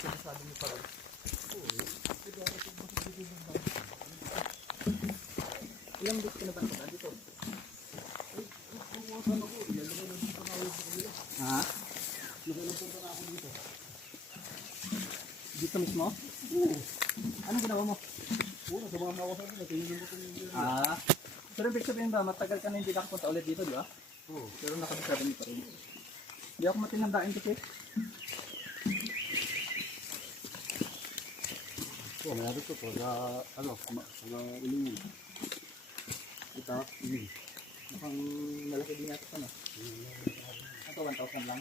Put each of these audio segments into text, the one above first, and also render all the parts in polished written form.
Masyado mo parang. Ilang bit ka na ba dito? Ha? Dito mismo? Oo. Anong ginawa mo? Oo, sa mga mawasan ko, natingin mo kung yun. Pero ibig sabihin ba, matagal ka na hindi nakapunta ulit dito, di ba? Oo. Pero nakabisado mo pa rin. Hindi ako matinandaan kasi. Oo, mayroon ito. Sa ilingin. Ito? Mukhang malaki din yata ito, no? Ito, 1,000 lang.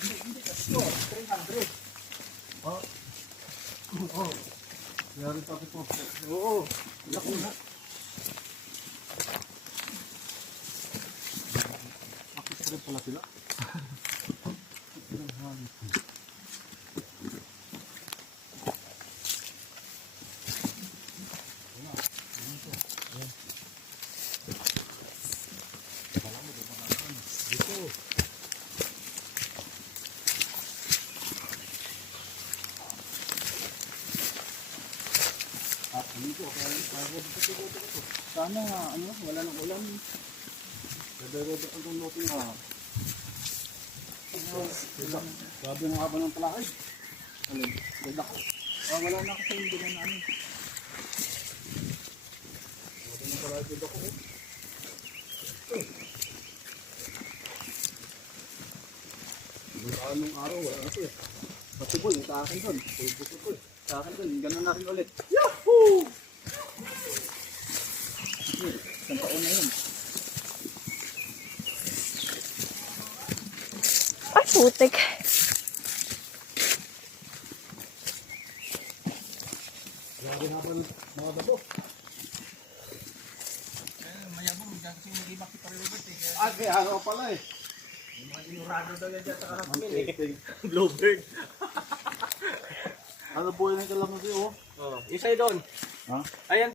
Hindi kasi 300. Oo. Mayroon pati po. Oo. Lako na. Makisarap pala sila. Sana wala nang ulan. Dede-dede ang tumutin ha. Sabi ng haba ng palakay. Alin? Ganda ko. Wala na kasi hindi na namin. Sabi ng palakay dito ko. Anong araw wala na ito eh. Pasibol, sa akin doon. Sa akin doon, gano'n na rin ulit. Yahoo! Isang taon na yun. Ay, putik. Grabe haba ng mga dabo. Mayabong, kasi hindi makiparilibot eh. Kaya ano pala eh. Yung mga dinurado daw yan dyan sa karapin Ang Bluebird. Ano po yun ang kalamansi oh? Isa doon. Ha? Ayan.